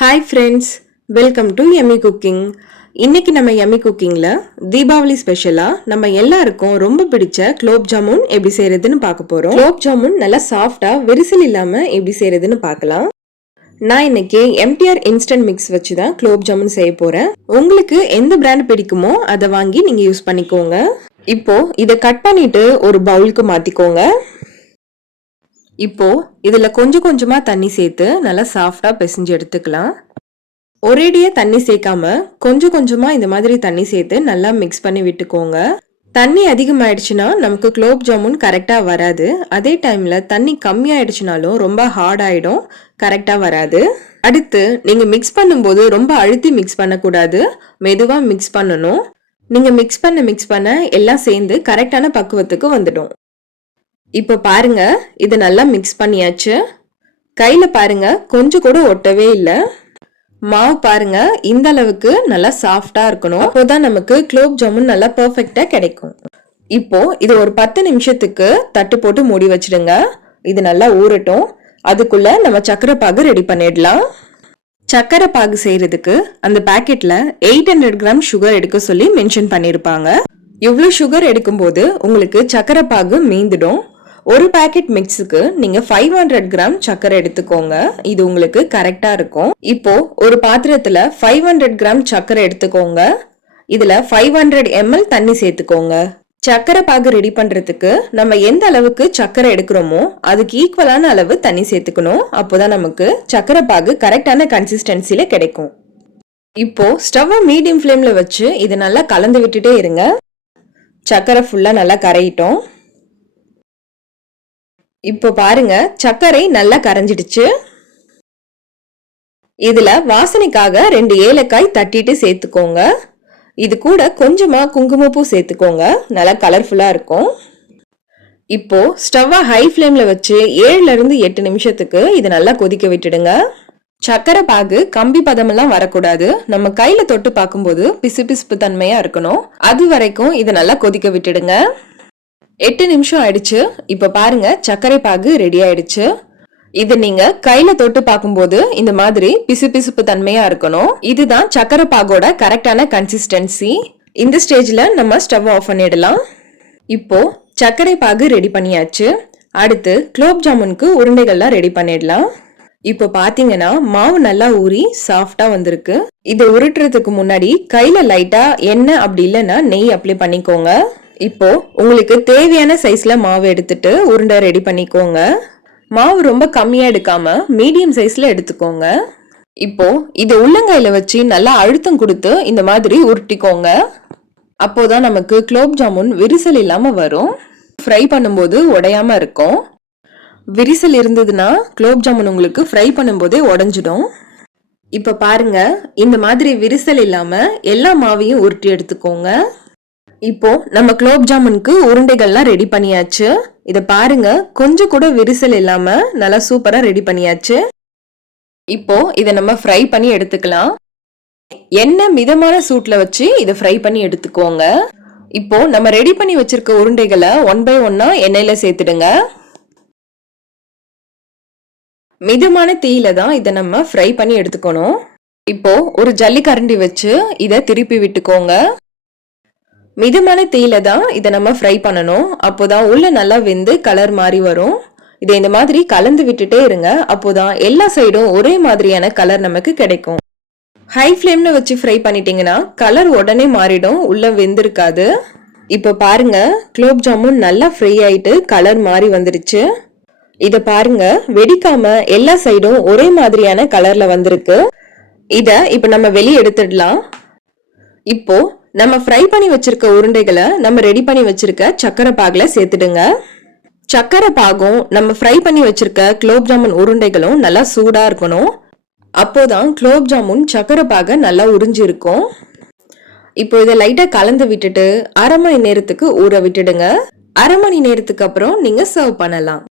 Hi friends, welcome to Yummy Cooking. இன்னைக்கு நம்ம Yummy Cookingல Deepavali ஸ்பெஷலா நம்ம எல்லாருக்கும் ரொம்ப பிடிச்ச குலோப் ஜாமுன் எப்படி செய்யறதுன்னு பார்க்க போறோம். குலோப் ஜாமுன் நல்லா சாஃப்டா விரிசல் இல்லாம எப்படி செய்யறதுன்னு பார்க்கலாம். நான் இன்னைக்கு MTR இன்ஸ்டன்ட் மிக்ஸ் வச்சு தான் குலோப் ஜாமுன் செய்ய போறேன். உங்களுக்கு எந்த பிராண்ட் பிடிக்குமோ அதை வாங்கி நீங்க யூஸ் பண்ணிக்கோங்க. இப்போ இதை கட் பண்ணிட்டு ஒரு பவுலுக்கு மாத்திக்கோங்க. இப்போ இதுல கொஞ்சம் கொஞ்சமா தண்ணி சேர்த்து நல்லா சாஃப்டா பிசைஞ்சு எடுத்துக்கலாம். ஒரேடியா தண்ணி சேர்க்காம கொஞ்சம் கொஞ்சமா இந்த மாதிரி தண்ணி சேர்த்து நல்லா மிக்ஸ் பண்ணி விட்டுக்கோங்க. தண்ணி அதிகமாயிடுச்சுன்னா நமக்கு குலோப் ஜாமுன் கரெக்டா வராது. அதே டைம்ல தண்ணி கம்மியாயிடுச்சுனாலும் ரொம்ப ஹார்ட் ஆயிடும், கரெக்டா வராது. அடுத்து நீங்க மிக்ஸ் பண்ணும்போது ரொம்ப அழுத்தி மிக்ஸ் பண்ணக்கூடாது, மெதுவா மிக்ஸ் பண்ணணும். நீங்க மிக்ஸ் பண்ண எல்லாம் சேர்ந்து கரெக்டான பக்குவத்துக்கு வந்துடும். இப்போ பாருங்க, இது நல்லா மிக்ஸ் பண்ணியாச்சு. கையில பாருங்க கொஞ்சம் கூட ஒட்டவே இல்லை. மாவு பாருங்க இந்த அளவுக்கு நல்லா சாஃப்டா இருக்கணும். அப்போதான் நமக்கு குலோப் ஜாமுன் நல்லா பெர்ஃபெக்ட்டா கிடைக்கும். இப்போ இது ஒரு 10 நிமிஷத்துக்கு தட்டு போட்டு மூடி வச்சிடுங்க. இது நல்லா ஊறட்டும். அதுக்குள்ள நம்ம சக்கரை பாகு ரெடி பண்ணிடலாம். சக்கரை பாகு செய்யறதுக்கு அந்த பாக்கெட்ல 800 கிராம் சுகர் எடுக்க சொல்லி மென்ஷன் பண்ணிருப்பாங்க. இவ்வளவு சுகர் எடுக்கும்போது உங்களுக்கு சக்கரை பாகு மீந்துடும். ஒரு பாக்கெட் மிக்ஸுக்கு நீங்க 500 கிராம் சக்கரை எடுத்துக்கோங்க. இது உங்களுக்கு கரெக்டா இருக்கும். இப்போ ஒரு பாத்திரத்துல 500 கிராம் சக்கரை எடுத்துக்கோங்க. இதுல 500 ml தண்ணி சேர்த்துக்கோங்க. சக்கரை பாகு ரெடி பண்றதுக்கு நம்ம எந்த அளவுக்கு சக்கரை எடுக்கிறோமோ அதுக்கு ஈக்குவலான அளவு தண்ணி சேர்த்துக்கணும். அப்போதான் நமக்கு சக்கரை பாகு கரெக்டான கன்சிஸ்டன்சில கிடைக்கும். இப்போ ஸ்டவ் மீடியம் ஃப்ளேம்ல வச்சு இதை நல்லா கலந்து விட்டுட்டே இருங்க. சக்கரை ஃபுல்லா நல்லா கரையிட்டோம். இப்போ பாருங்க சர்க்கரை நல்லா கரைஞ்சிடுச்சு. இதுல வாசனைக்காக 2 ஏலக்காய் தட்டிட்டு சேர்த்துக்கோங்க. இது கூட கொஞ்சமா குங்குமப்பூ சேர்த்துக்கோங்க, நல்லா கலர்ஃபுல்லா இருக்கும். இப்போ ஸ்டவ்வை ஹை ஃப்ளேம்ல வச்சு 7ல இருந்து 8 நிமிஷத்துக்கு இது நல்லா கொதிக்க விட்டுடுங்க. சக்கரை பாகு கம்பி பதமெல்லாம் வரக்கூடாது. நம்ம கையில தொட்டு பார்க்கும்போது பிசுபிசுப்பு தன்மையா இருக்கணும். அது வரைக்கும் இதை நல்லா கொதிக்க விட்டுடுங்க. 8 நிமிஷம் ஆயிடுச்சு. இப்ப பாருங்க சர்க்கரை பாகு ரெடி ஆயிடுச்சு. இது நீங்க கையில தொட்டு பார்க்கும்போது இந்த மாதிரி பிசுபிசுப்பு தன்மையா இருக்கணும். இதுதான் சர்க்கரை பாகோட கரெக்டான கன்சிஸ்டன்சி. இந்த ஸ்டேஜ்ல நம்ம ஸ்டவ் ஆஃப் பண்ணிடலாம். இப்போ சர்க்கரை பாகு ரெடி பண்ணியாச்சு. அடுத்து குலோப் ஜாமுனுக்கு உருண்டைகள்லாம் ரெடி பண்ணிடலாம். இப்போ பாத்தீங்கன்னா மாவு நல்லா ஊறி சாஃப்டா வந்திருக்கு. இதை உருட்டுறதுக்கு முன்னாடி கையில லைட்டா எண்ணெய் அப்படி இல்லைன்னா நெய் அப்ளை பண்ணிக்கோங்க. இப்போ உங்களுக்கு தேவையான சைஸ்ல மாவு எடுத்துட்டு உருண்டை ரெடி பண்ணிக்கோங்க. மாவு ரொம்ப கம்மியா எடுக்காம மீடியம் சைஸ்ல எடுத்துக்கோங்க. இப்போ இது உள்ளங்கையில வச்சு நல்லா அழுத்தம் கொடுத்து இந்த மாதிரி உருட்டிக்கோங்க. அப்போதான் நமக்கு குலோப் ஜாமுன் விரிசல் இல்லாம வரும். ஃப்ரை பண்ணும்போது உடையாம இருக்கும். விரிசல் இருந்ததுன்னா குலோப் ஜாமுன் உங்களுக்கு ஃப்ரை பண்ணும்போதே உடைஞ்சிடும். இப்ப பாருங்க இந்த மாதிரி விரிசல் இல்லாம எல்லா மாவையும் உருட்டி எடுத்துக்கோங்க. இப்போ நம்ம குலோப் ஜாமுனுக்கு உருண்டைகள்லாம் ரெடி பண்ணியாச்சு. இத பாருங்க கொஞ்சம் கூட விரிசல் இல்லாம நல்லா சூப்பரா ரெடி பண்ணியாச்சு. இப்போ இதை நம்ம ஃப்ரை பண்ணி எடுத்துக்கலாம். எண்ணெய் மிதமான சூட்ல வச்சு இதை ஃப்ரை பண்ணி எடுத்துக்கோங்க. இப்போ நம்ம ரெடி பண்ணி வச்சிருக்க உருண்டைகளை 1 by 1 எண்ணெயில சேர்த்துடுங்க. மிதமான தீயில தான் இதை நம்ம ஃப்ரை பண்ணி எடுத்துக்கணும். இப்போ ஒரு ஜல்லிக்கரண்டி வச்சு இதை திருப்பி விட்டுக்கோங்க. மிதமான தீயில தான் இதை நம்ம ஃப்ரை பண்ணணும். அப்போதான் உள்ள நல்லா வெந்து கலர் மாறி வரும். இதை இந்த மாதிரி கலந்து விட்டுட்டே இருங்க. அப்போதான் எல்லா சைடும் ஒரே மாதிரியான கலர் நமக்கு கிடைக்கும். ஹை ஃப்ளேம்ல வச்சு ஃப்ரை பண்ணிட்டீங்கன்னா கலர் உடனே மாறிடும், உள்ள வெந்திருக்காது. இப்போ பாருங்க குலோப் ஜாமுன் நல்லா ஃப்ரை ஆயிட்டு கலர் மாறி வந்துருச்சு. இத பாருங்க வெடிக்காம எல்லா சைடும் ஒரே மாதிரியான கலர்ல வந்திருக்கு. இத இப்ப நம்ம வெளியே எடுத்துடலாம். இப்போ நம்ம ஃப்ரை பண்ணி வச்சிருக்க உருண்டைகளை நம்ம ரெடி பண்ணி வச்சிருக்க சக்கரை பாகுல சேர்த்துடுங்க. சக்கரை பாகும் நம்ம ஃப்ரை பண்ணி வச்சிருக்க குலோப் ஜாமுன் உருண்டைகளும் நல்லா சூடா இருக்கணும். அப்போதான் குலோப் ஜாமுன் சக்கரை பாக நல்லா உறிஞ்சி இருக்கும். இப்போ இதை லைட்டா கலந்து விட்டுட்டு 1/2 மணி நேரத்துக்கு ஊற விட்டுடுங்க. 1/2 மணி நேரத்துக்கு அப்புறம் நீங்க சர்வ் பண்ணலாம்.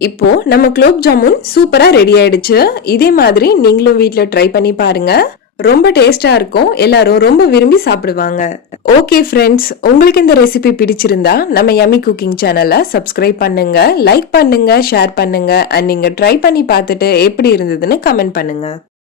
இப்போ நம்ம குலோப் ஜாமுன் சூப்பரா ரெடி ஆயிடுச்சு. இதே மாதிரி நீங்களும் வீட்ல ட்ரை பண்ணி பாருங்க. ரொம்ப டேஸ்டா இருக்கும். எல்லாரும் ரொம்ப விரும்பி சாப்பிடுவாங்க. ஓகே ஃப்ரெண்ட்ஸ், உங்களுக்கு இந்த ரெசிபி பிடிச்சிருந்தா நம்ம யம்மி குக்கிங் சேனலை சப்ஸ்கிரைப் பண்ணுங்க, லைக் பண்ணுங்க, ஷேர் பண்ணுங்க. அண்ட் நீங்க ட்ரை பண்ணி பார்த்துட்டு எப்படி இருந்ததுன்னு கமெண்ட் பண்ணுங்க.